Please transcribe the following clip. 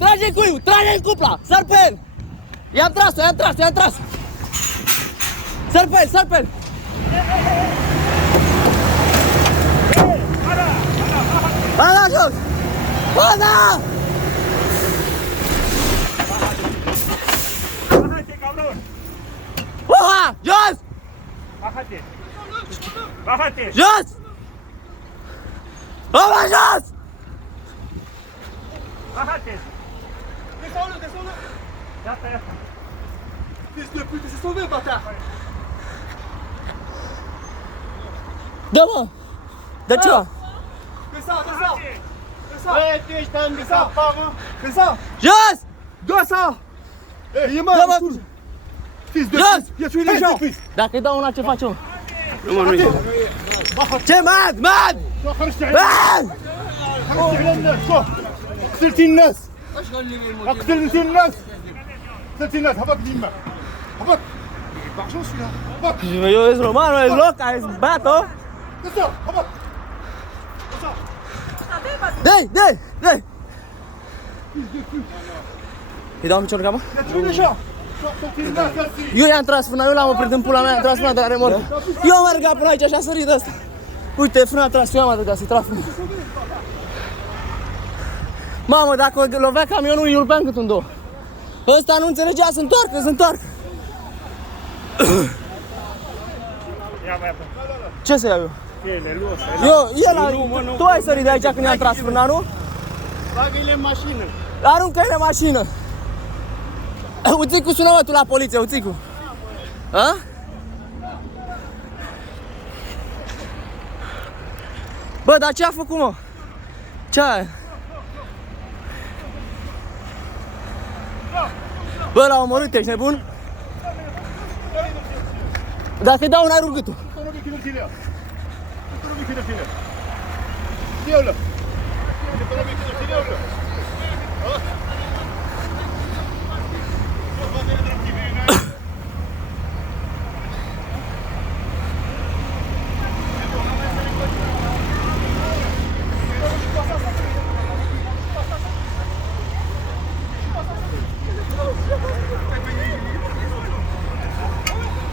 Trage cuiul, trage cupla, sar pe el! I-am tras! Sar pe el! Ana jos! Ana! Oha! Jos! Bájate. Jos! Oha, jos! Bájate. Descends-le. Ya está. Fils de pute, il s'est sauvé, bâtard. Dă-mă! Dă ceva! Descends. Ouais, tu es dans le camp. Descends. Jos! Descends. Il est mort. Dă-mă! Fils de Jos! pute. Il a tué les gens. Dacă îi dau una, ce facem? Ce, man! قتلتي الناس. قتلتي الناس. هبط ديما. هبط. L'argent celui-là. Hoppa. Eu ești roman, ești loc, ești beat-o? Descends. Hoppa. Dă-i! Îi dau un picior în capă? Il a tué les gens. Sortez de là, sortez. Eu i-am tras frâna, eu l-am oprit în pula mea, i-am tras frâna de la remorcă. Eu am mergat până aici și a sărit ăsta. Uite, frâna a tras, eu am atât să-i trag frâna. Mamă, dacă o lovea camionul, îi rupeam cât un două. Ăsta nu înțelegea, se întoarcă. Ia mai apă. Ce să iau eu? Ele, luă. Tu ai sărit de aici când i-am tras frâna, nu? Bagă-le în mașină. Aruncă-i în mașină. Uțicu, sună-mă tu la poliție, Uțicu. A? Bă, dar ce a făcut, mă? Ce aia? Bă, l-a omorât, ești nebun? Dacă îi dau un aer gâtul. Viens là.